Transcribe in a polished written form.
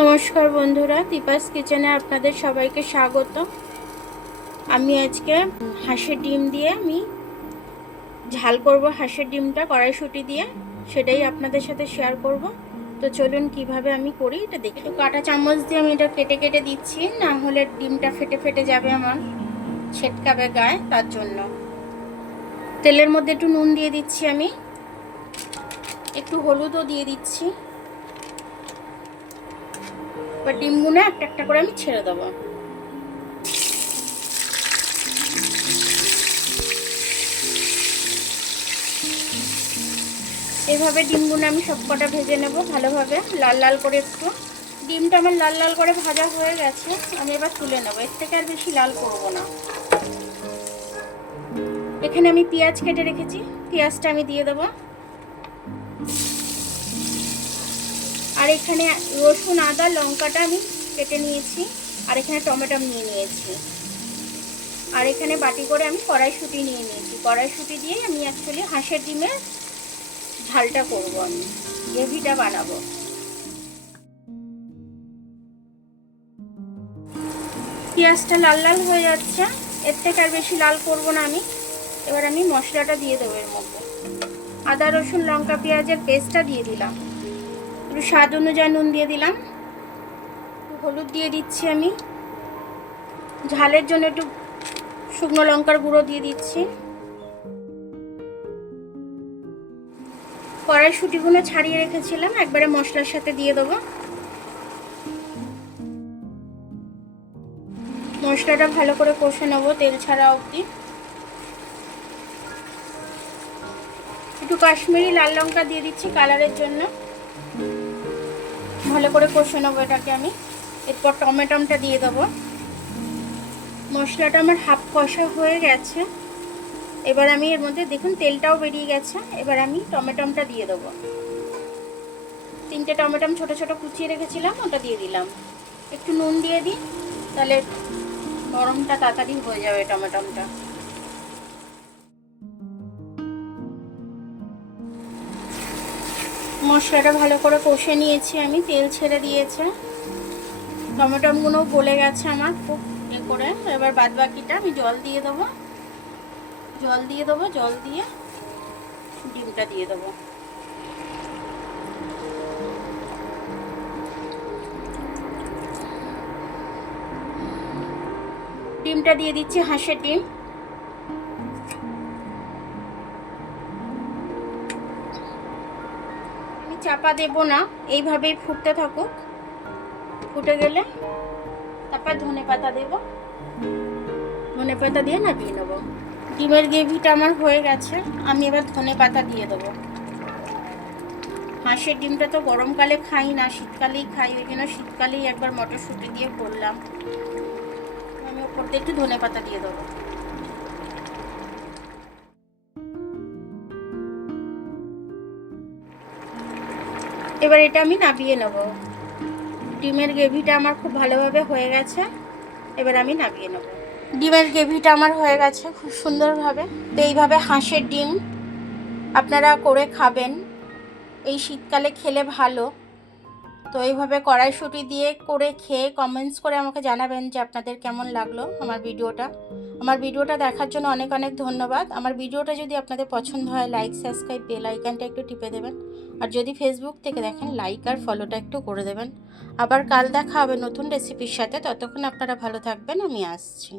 নমস্কার বন্ধুরা, দীপাস কিচেনে আপনাদের সবাইকে স্বাগত। আমি আজকে হাঁসের ডিম দিয়ে ঝাল করব। হাঁসের ডিমটা কড়াইশুঁটি দিয়ে, সেটাই আপনাদের সাথে শেয়ার করব। তো চলুন কিভাবে আমি করি এটা দেখি। তো কাঁটা চামচ দিয়ে আমি এটা কেটে কেটে দিচ্ছি, না হলে ডিমটা ফেটে ফেটে যাবে, আমার ছেটকাবে গায়ে, তার জন্য। তেলের মধ্যে একটু নুন দিয়ে দিচ্ছি, আমি একটু হলুদও দিয়ে দিচ্ছি। এবার ডিমগুলো একটা একটা করে আমি ছেড়ে দেবো। এইভাবে ডিমগুলো আমি সব কটা ভেজে নেব ভালোভাবে, লাল লাল করে। একটু ডিমটা আমার লাল লাল করে ভাজা হয়ে গেছে, আমি এবার তুলে নেব। এর থেকে আর বেশি লাল করব না। এখানে আমি পেঁয়াজ কেটে রেখেছি, পেঁয়াজটা আমি দিয়ে দেব। আর এখানে রসুন, আদা, লঙ্কাটা আমি কেটে নিয়েছি। আর এখানে টমেটো নিয়ে নিয়েছি। আর এখানে বাটি করে আমি কড়াইশুঁটি নিয়ে নিয়েছি। কড়াইশুঁটি দিয়ে আমি অ্যাকচুয়ালি হাঁসের ডিমের ঝালটা করব, আমি গ্রেভিটা বানাবো। পেঁয়াজটা লাল লাল হয়ে যাচ্ছে, এর থেকে আর বেশি লাল করব না আমি। এবার আমি মশলাটা দিয়ে দেবো এর মধ্যে। আদা, রসুন, লঙ্কা, পেঁয়াজের পেস্টটা দিয়ে দিলাম। একটু স্বাদ অনুযায়ী নুন দিয়ে দিলাম। একটু হলুদ দিয়ে দিচ্ছি আমি। ঝালের জন্য একটু শুকনো লঙ্কার গুঁড়ো দিয়ে দিচ্ছি। কড়াইশুঁটিগুলো ছাড়িয়ে রেখেছিলাম, একবারে মশলার সাথে দিয়ে দেবো। মশলাটা ভালো করে কষে নেবো তেল ছাড়া অবধি। একটু কাশ্মীরি লাল লঙ্কা দিয়ে দিচ্ছি কালারের জন্য। ভালো করে কষে নেবো এটাকে আমি। এরপর টমেটোটা দিয়ে দেবো। মশলাটা আমার হাফ কষা হয়ে গেছে। এবার আমি এর মধ্যে দেখুন তেলটাও বেরিয়ে গেছে। এবার আমি টমেটোটা দিয়ে দেবো। 3টে টমেটো ছোট ছোট কুচিয়ে রেখেছিলাম, ওটা দিয়ে দিলাম। একটু নুন দিয়ে দিই, তাহলে নরমটা তাড়াতাড়ি হয়ে যাবে টমেটোটা। মশলাটা ভালো করে কষে নিয়েছি আমি, তেল ছেড়ে দিয়েছে। টমেটোগুলো গলে গেছে আমার খুব করে। এবার বাদ বাকিটা আমি জল দিয়ে দেবো। জল দিয়ে ডিমটা দিয়ে দেবো। ডিমটা দিয়ে দিচ্ছি, হাঁসের ডিম। আমি চাপা দেব না, এইভাবেই ফুটতে থাকুক। ফুটে গেলে তারপর ধনেপাতা দেব। ধনেপাতা দিয়ে নামিয়ে নেব। ডিমের গ্রেভিটা আমার হয়ে গেছে, আমি এবার ধনেপাতা দিয়ে দেবো। হাঁসের ডিমটা তো গরমকালে খাই না, শীতকালেই খাই, ওই জন্য শীতকালেই একবার মটরশুঁটি দিয়ে করলাম। আমি ওপর দিয়ে একটু ধনেপাতা দিয়ে দেবো। এবার এটা আমি নামিয়ে নেব। ডিমের গ্রেভিটা আমার খুব ভালোভাবে হয়ে গেছে, এবার আমি নামিয়ে নেব। ডিমের গ্রেভিটা আমার হয়ে গেছে খুব সুন্দরভাবে। তো এইভাবে হাঁসের ডিম আপনারা করে খাবেন, এই শীতকালে খেলে ভালো। তো এইভাবে কড়াইশুঁটি দিয়ে করে খেয়ে কমেন্টস করে আমাকে জানাবেন যে আপনাদের কেমন লাগলো আমার ভিডিওটা দেখার জন্য অনেক অনেক ধন্যবাদ। আমার ভিডিওটা যদি আপনাদের পছন্দ হয়, লাইক, সাবস্ক্রাইব, বেল আইকনটা একটু টিপে দেবেন। আর যদি ফেসবুক থেকে দেখেন, লাইক আর ফলোটা একটু করে দেবেন। আবার কাল দেখা হবে নতুন রেসিপির সাথে। ততক্ষণ আপনারা ভালো থাকবেন, আমি আসছি।